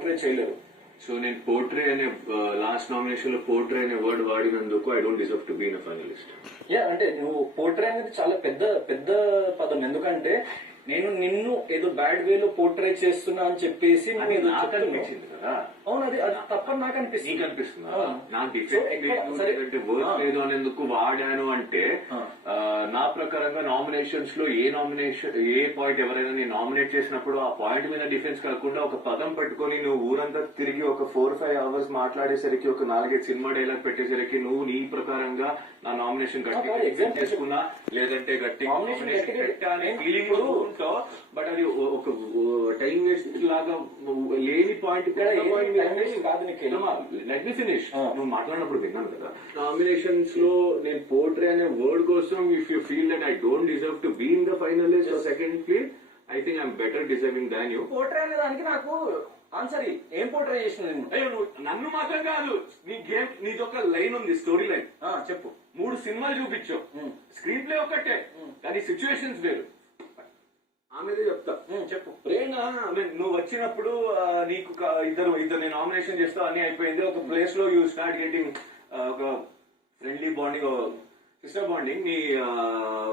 Portray చేయలేరు. So నేను portray అనే లాస్ట్ నామినేషన్ లో పోర్ట్రే అనే వర్డ్ వాడినందుకు I don't deserve to be in finalist. అంటే నువ్వు పోర్ట్రే అనేది చాలా పెద్ద పదం. ఎందుకంటే నేను నిన్ను ఏదో బ్యాడ్ వేలో పోర్ట్రే చేస్తున్నా అని చెప్పేసి అనిపించింది కదా. అవును, అది తప్పని నాకు అనిపిస్తుంది. నీకు అనిపిస్తుందా? నా డిఫెక్ట్ వర్క్ లేదు అనేందుకు వాడాను అంటే నా ప్రకారంగా నామినేషన్స్ లో ఏ పాయింట్ ఎవరైనా నేను నామినేట్ చేసినప్పుడు ఆ పాయింట్ మీద డిఫెన్స్ కాకుండా ఒక పదం పెట్టుకుని నువ్వు ఊరంతా తిరిగి ఒక 4-5 hours మాట్లాడేసరికి ఒక 4-5 సినిమా డైలాగ్ పెట్టేసరికి నువ్వు నీ ప్రకారంగా నా నామినేషన్ గట్టి ఎగ్జామ్ చేసుకున్నా లేదంటే గట్టి ఫీలింగ్ ఉంటావు. బట్ అది ఒక టైం వేస్ట్ లాగా లేని పాయింట్ లెట్ మీ ఫినిష్. నువ్వు మాట్లాడినప్పుడు విన్నాను కదా, నామినేషన్స్ లో నేను పోర్ట్రే అనే వర్డ్ కోసం if you feel that I don't deserve to be in the finalist or second feel, I think I'm better deserving than you. Portray అనే దానికి నాకు ఆన్సర్ ఏం పోర్ట్రే చేసిన నేను? అయ్యో నువ్వు నన్ను మాత్రం కాదు, నీ గేమ్ నీదొక లైన్ ఉంది, స్టోరీ లైన్. చెప్పు. 3 సినిమాలు చూపించావు, స్క్రీన్ ప్లే ఒక్కటే కానీ సిచ్యువేషన్స్ వేరు. ఆమెదే చెప్తా, చెప్పు. ప్రేరణ, నువ్వు వచ్చినప్పుడు నీకు ఇద్దరు నామినేషన్ చేస్తావు, అన్ని అయిపోయింది. ఒక ప్లేస్ లో యూ స్టార్ట్ గెటింగ్ ఒక ఫ్రెండ్లీ బాండింగ్, సిస్టర్ బాండింగ్ నీ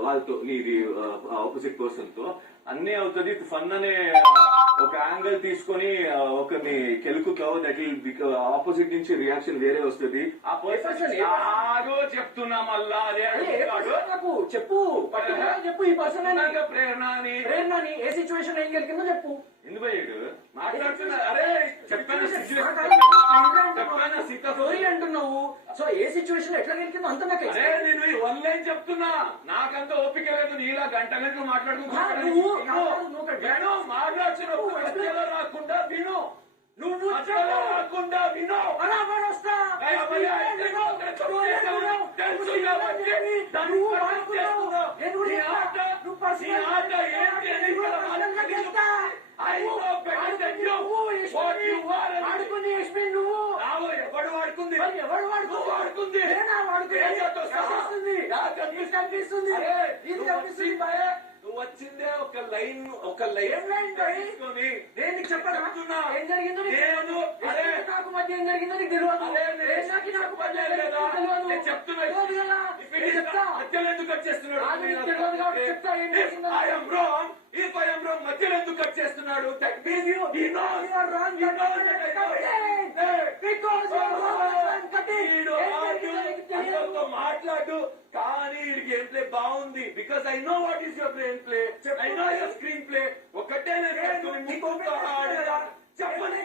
వాళ్ళతో, నీది ఆపోజిట్ పర్సన్ తో అన్నీ అవుతుంది. ఫన్ అనే ఒక యాంగిల్ తీసుకొని ఒకరిని కెలుకుతావు, దట్ విల్ ఆపోజిట్ నుంచి రియాక్షన్ వేరే వస్తుంది. ఆ పర్సన్ చెప్తున్నా మళ్ళా అదే నాకు చెప్పు చెప్పు. ఈ పర్సన్ ప్రేరణని ఏ సిచ్యువేషన్ ఏం గెలికిందో చెప్పు. ఎందుకు పోయాడు మాట్లాడుతున్నా? అరే చెప్పాను స్టోరీ అంటున్నావు. సో ఏ సిచ్యువేషన్ ఎట్లా గెలికిందో అంత నాకు. అరే నేను 1 line చెప్తున్నా, నాకంత ఓపిక లేదు. నీలా గంటలు మాట్లాడుతున్నా మాట్లాడుతున్నా రాకుండా విను, నువ్వు రాకుండా విను. నువ్వు వచ్చిందే ఒక లైన్ చెప్తున్నా. ఏం జరిగిందో నాకు మధ్య ఏం జరిగిందో నీకు తెలియదు. మధ్యలో ఎందుకు కట్ చేస్తున్నాడు? మధ్యలో ఎందుకు కట్ చేస్తున్నాడు? మాట్లాడు కానీ గేమ్ ప్లే బాగుంది. Because I know what is your brain play, I know your screen play. ఒకటే చెప్పని